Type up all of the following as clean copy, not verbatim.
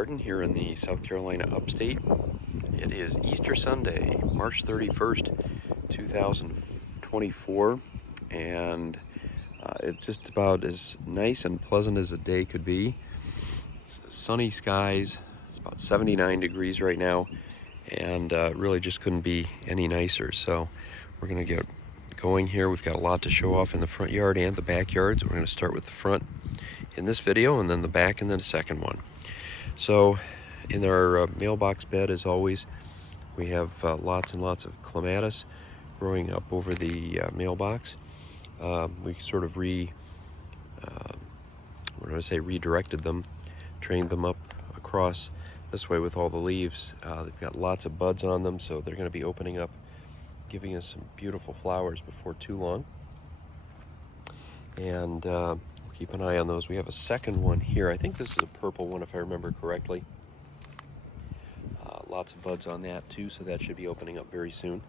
garden here in the South Carolina upstate. It is Easter Sunday, March 31st, 2024, and it's just about as nice and pleasant as a day could be. Sunny skies, it's about 79 degrees right now, and really just couldn't be any nicer. So we're going to get going here. We've got a lot to show off in the front yard and the backyard, so we're going to start with the front in this video, and then the back, and then the second one. So in our mailbox bed, as always, we have lots and lots of clematis growing up over the mailbox. We sort of redirected them, trained them up across this way with all the leaves. They've got lots of buds on them, so they're going to be opening up, giving us some beautiful flowers before too long. And keep an eye on those. We have a second one here. I think this is a purple one, if I remember correctly. Lots of buds on that too, so that should be opening up very soon.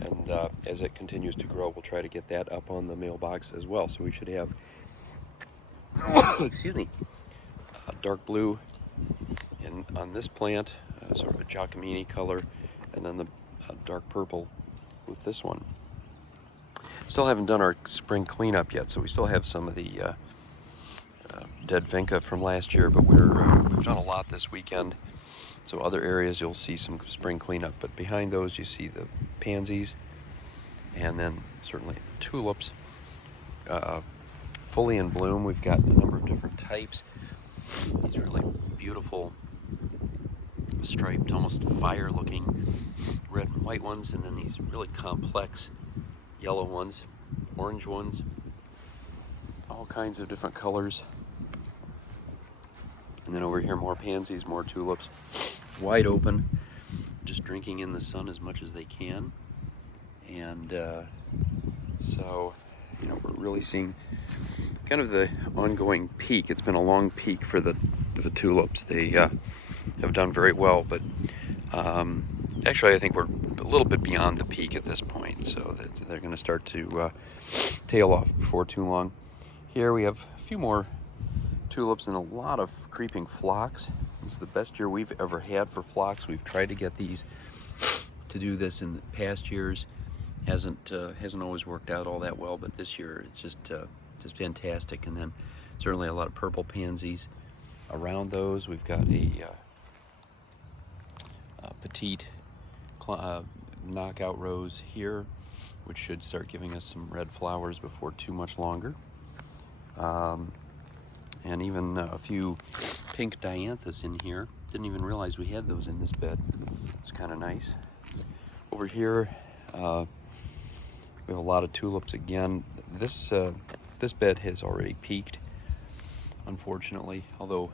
And as it continues to grow, we'll try to get that up on the mailbox as well. So we should have, excuse me, dark blue on this plant, sort of a Giacomini color, and then the dark purple with this one. Still haven't done our spring cleanup yet, so we still have some of the dead vinca from last year, but we've done a lot this weekend. So other areas you'll see some spring cleanup, but behind those you see the pansies, and then certainly the tulips fully in bloom. We've got a number of different types. These really beautiful striped, almost fire-looking red and white ones, and then these really complex yellow ones, orange ones, all kinds of different colors. And then over here, more pansies, more tulips, wide open, just drinking in the sun as much as they can. And so, you know, we're really seeing kind of the ongoing peak. It's been a long peak for the tulips. They have done very well, but actually I think we're a little bit beyond the peak at this point, so that they're going to start to tail off before too long. Here we have a few more tulips and a lot of creeping phlox. This is the best year we've ever had for phlox. We've tried to get these to do this in past years. Hasn't always worked out all that well, but this year it's just fantastic. And then certainly a lot of purple pansies around those. We've got a petite knockout rose here, which should start giving us some red flowers before too much longer. And even a few pink dianthus in here. Didn't even realize we had those in this bed. It's kind of nice. Over here, we have a lot of tulips again. This bed has already peaked, unfortunately. Although,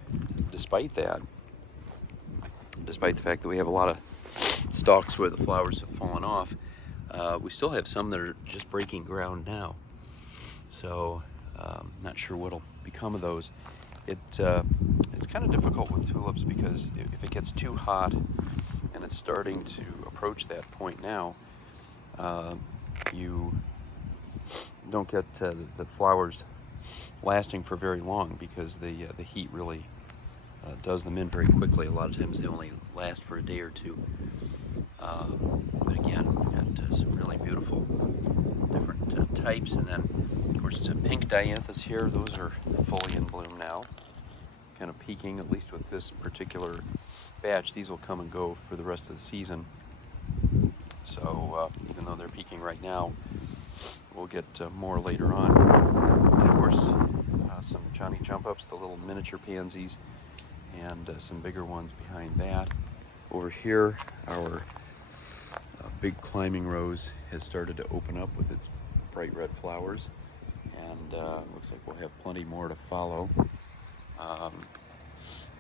despite the fact that we have a lot of stalks where the flowers have fallen off, we still have some that are just breaking ground now. So, not sure what'll become of those. It's kind of difficult with tulips because if it gets too hot, and it's starting to approach that point now, you don't get the flowers lasting for very long because the heat really does them in very quickly. A lot of times they only last for a day or two. But again, we've got some really beautiful different types, and then of course it's a pink dianthus here. Those are fully in bloom now, kind of peaking, at least with this particular batch. These will come and go for the rest of the season. So even though they're peaking right now, we'll get more later on. And of course, some Johnny jump ups, the little miniature pansies, and some bigger ones behind that. Over here, our big climbing rose has started to open up with its bright red flowers, and looks like we'll have plenty more to follow.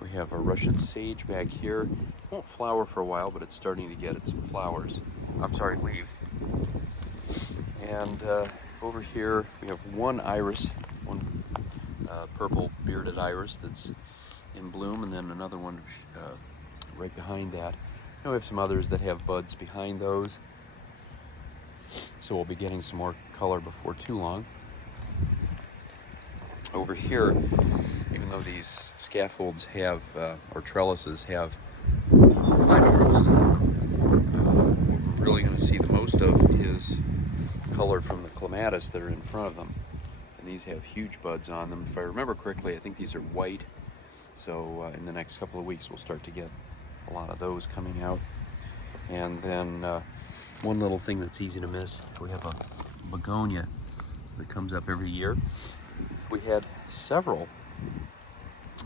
We have a Russian sage back here. Won't flower for a while, but it's starting to get some flowers. I'm sorry, leaves. And over here we have one iris, one purple bearded iris that's in bloom, and then another one right behind that. And we have some others that have buds behind those, so we'll be getting some more color before too long. Over here, even though these scaffolds have, or trellises have climbing rows, what we're really going to see the most of is color from the clematis that are in front of them. And these have huge buds on them. If I remember correctly, I think these are white. So in the next couple of weeks, we'll start to get a lot of those coming out. And then one little thing that's easy to miss, we have a begonia that comes up every year. We had several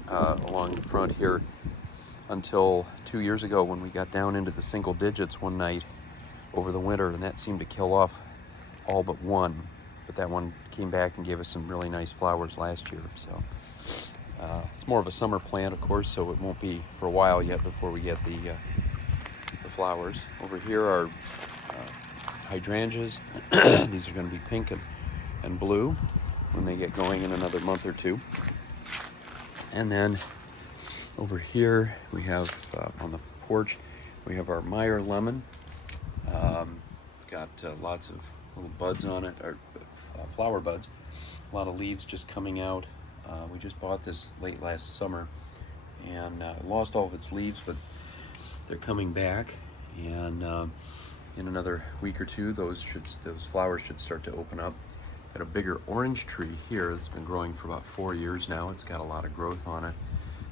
along the front here until 2 years ago when we got down into the single digits one night over the winter, and that seemed to kill off all but one. But that one came back and gave us some really nice flowers last year. So it's more of a summer plant, of course, so it won't be for a while yet before we get the flowers. Over here are hydrangeas. These are going to be pink and blue when they get going in another month or two. And then over here we have on the porch we have our Meyer lemon. Got lots of little buds on it, or flower buds. A lot of leaves just coming out. We just bought this late last summer and lost all of its leaves, but they're coming back, and in another week or two those flowers should start to open up. Got a bigger orange tree here that's been growing for about 4 years now. It's got a lot of growth on it.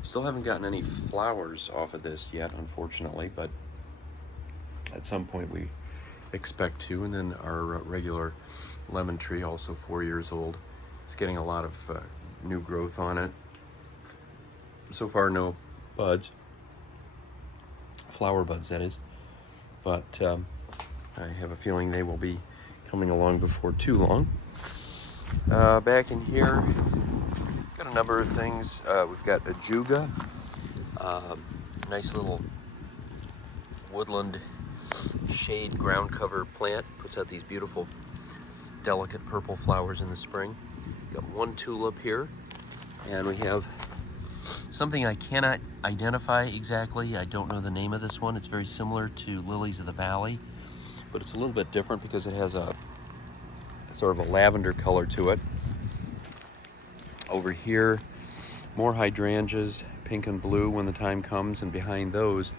Still haven't gotten any flowers off of this yet, unfortunately, but at some point we expect to. And then our regular lemon tree, also 4 years old, is getting a lot of new growth on it. So far no buds, flower buds that is, but I have a feeling they will be coming along before too long. Back in here, got a number of things. We've got ajuga, nice little woodland shade ground cover plant. Puts out these beautiful delicate purple flowers in the spring. Got one tulip here, and we have something I cannot identify exactly. I don't know the name of this one. It's very similar to lilies of the valley, but it's a little bit different because it has a sort of a lavender color to it. Over here, more hydrangeas, pink and blue when the time comes, and behind those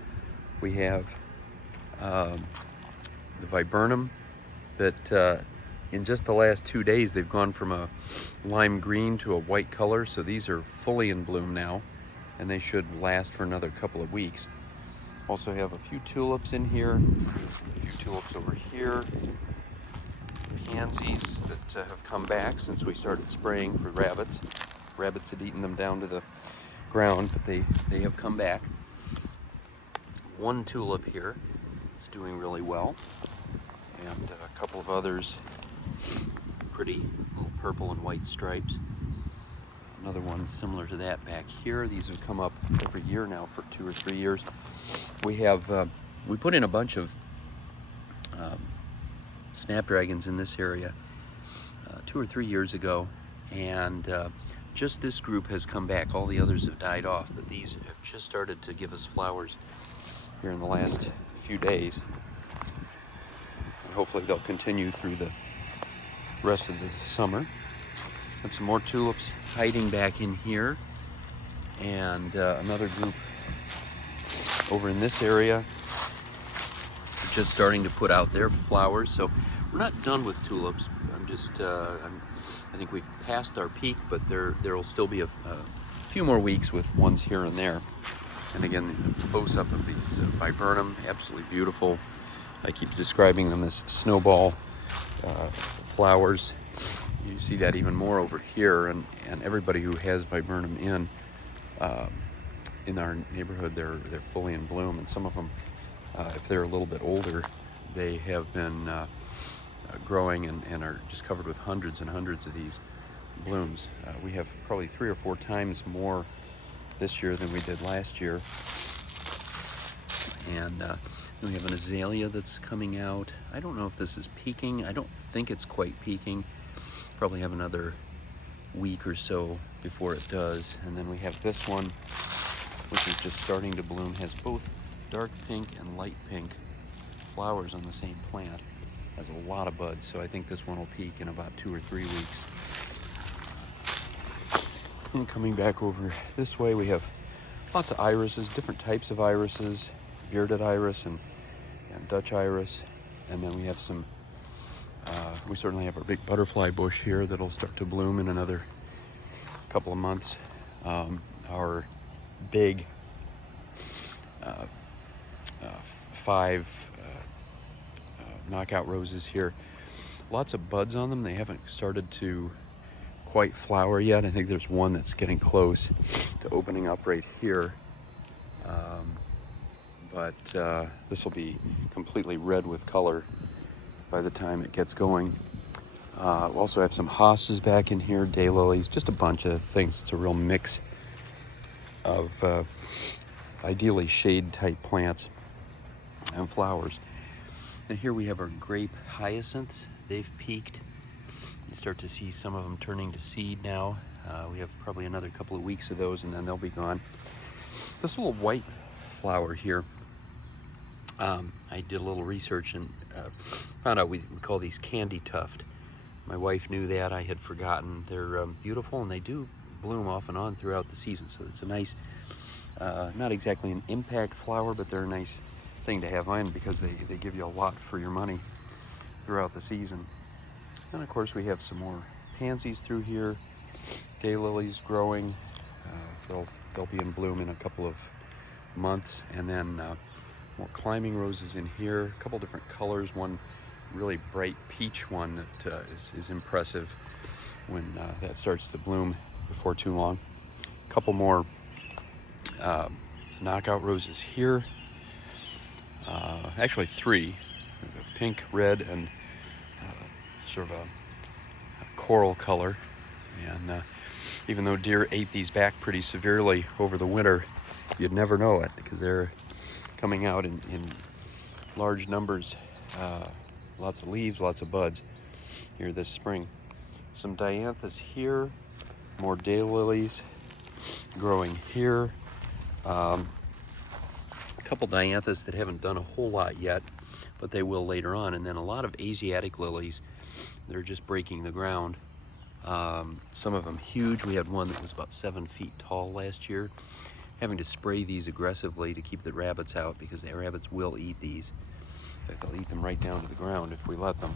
we have the viburnum that in just the last 2 days they've gone from a lime green to a white color, so these are fully in bloom now, and they should last for another couple of weeks. Also have a few tulips in here, a few tulips over here, pansies that have come back since we started spraying for rabbits. Rabbits had eaten them down to the ground, but they have come back. One tulip here is doing really well, and a couple of others, pretty little purple and white stripes. Another one similar to that back here. These have come up every year now for 2 or 3 years. We have we put in a bunch of snapdragons in this area 2 or 3 years ago, and just this group has come back. All the others have died off, but these have just started to give us flowers here in the last few days, and hopefully they'll continue through the rest of the summer. And some more tulips hiding back in here, and another group over in this area just starting to put out their flowers. So we're not done with tulips. I think we've passed our peak, but there will still be a few more weeks with ones here and there. And again, the close-up of these viburnum, absolutely beautiful. I keep describing them as snowball flowers. You see that even more over here, and everybody who has viburnum in our neighborhood, they're fully in bloom, and some of them, if they're a little bit older, they have been growing and are just covered with hundreds and hundreds of these blooms. We have probably 3 or 4 times more this year than we did last year. And we have an azalea that's coming out. I don't know if this is peaking. I don't think it's quite peaking. Probably have another week or so before it does. And then we have this one, which is just starting to bloom. Has both dark pink and light pink flowers on the same plant. Has a lot of buds, so I think this one will peak in about 2 or 3 weeks. And coming back over this way, we have lots of irises, different types of irises, bearded iris and Dutch iris. And then we have some, we certainly have our big butterfly bush here that'll start to bloom in another couple of months. Our big 5 knockout roses here. Lots of buds on them. They haven't started to quite flower yet. I think there's one that's getting close to opening up right here. But this will be completely red with color by the time it gets going. We also have some hostas back in here, daylilies, just a bunch of things. It's a real mix of ideally shade type plants and flowers. And here we have our grape hyacinths. They've peaked. You start to see some of them turning to seed now. We have probably another couple of weeks of those and then they'll be gone. This little white flower here, I did a little research and found out we call these candy tuft. My wife knew that, I had forgotten. They're beautiful and they do bloom off and on throughout the season. So it's a nice, not exactly an impact flower, but they're a nice thing to have on because they give you a lot for your money throughout the season. And of course we have some more pansies through here, daylilies growing. They'll be in bloom in a couple of months. And then more climbing roses in here, a couple different colors. One really bright peach one that is impressive when that starts to bloom before too long. A couple more knockout roses here. Actually 3, pink, red, and sort of a coral color. And even though deer ate these back pretty severely over the winter, you'd never know it because they're coming out in large numbers. Lots of leaves, lots of buds here this spring. Some dianthus here, more daylilies growing here. A couple dianthus that haven't done a whole lot yet, but they will later on. And then a lot of Asiatic lilies that are just breaking the ground. Some of them huge. We had one that was about 7 feet tall last year. Having to spray these aggressively to keep the rabbits out because the rabbits will eat these. In fact, they'll eat them right down to the ground if we let them.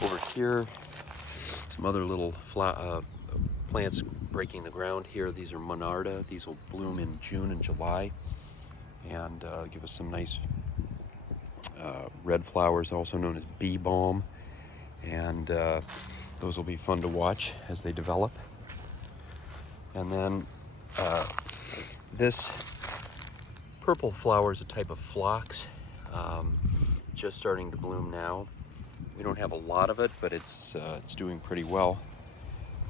Over here, some other little plants breaking the ground here. These are Monarda. These will bloom in June and July and give us some nice red flowers, also known as bee balm. And those will be fun to watch as they develop. And then this purple flower is a type of phlox, just starting to bloom now. We don't have a lot of it, but it's doing pretty well.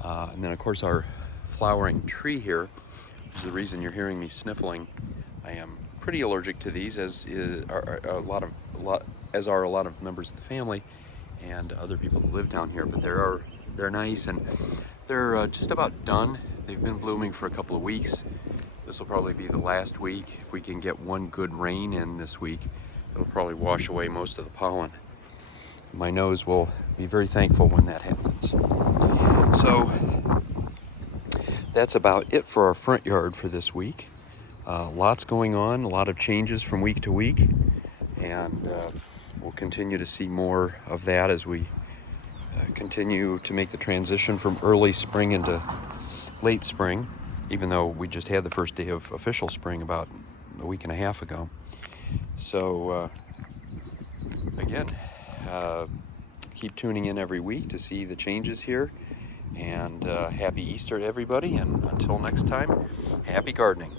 And then of course our flowering tree here is the reason you're hearing me sniffling. I am pretty allergic to these, as are a lot of members of the family and other people that live down here. But they're nice and they're just about done. They've been blooming for a couple of weeks. This will probably be the last week. If we can get one good rain in this week, it'll probably wash away most of the pollen. My nose will be very thankful when that happens. So that's about it for our front yard for this week. Lots going on, a lot of changes from week to week, and we'll continue to see more of that as we continue to make the transition from early spring into late spring, even though we just had the first day of official spring about a week and a half ago. So again, keep tuning in every week to see the changes here, and happy Easter to everybody, and until next time, happy gardening.